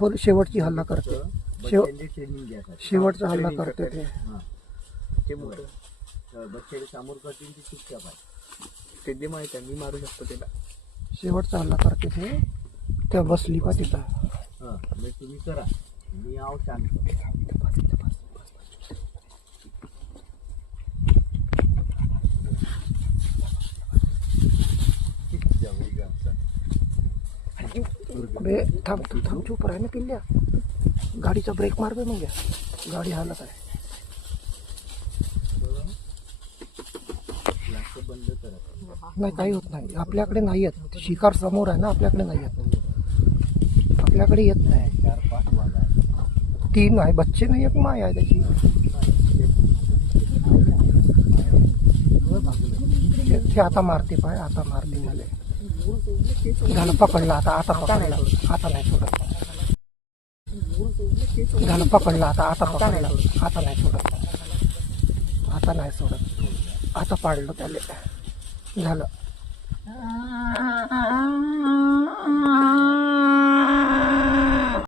थोडी शेवटची हल्ला करते. बच्चांची ट्रेनिंग घ्यायसाठी शेवटचा हल्ला करते ते. ते मोठं बच्चे समोर करतील ते चुपचाप आहे. ते माहिती आहे, मी मारू शकतो त्याला. शेवटचा हल्ला करते ते. त्या बसली पा तिथं. म्हणजे तुम्ही करा, मी आहो शांत. बे थांब तू थांब, चूप राह ना पिल्ल्या. गाडीचा ब्रेक मार बे, म्हणजे गाडी हालत आहे. बंद करा. नाही काही होत नाही, आपल्याकडे नाही येत. शिकार समोर आहे ना, आपल्याकडे नाही येत. आपल्याकडे येत नाही. 4-5 वाघ आहे. 3 आहे, बच्चे नाही, एक माय आहे त्याची. ते आता मारते पाय, आता मारते मला. झालं पकडला आता, आता पकडला, आता नाही सोडत. झालं पकडला आता, आता पकडला, आता नाही सोडत. आता नाही सोडत, आता पाडलं त्याला. झालं.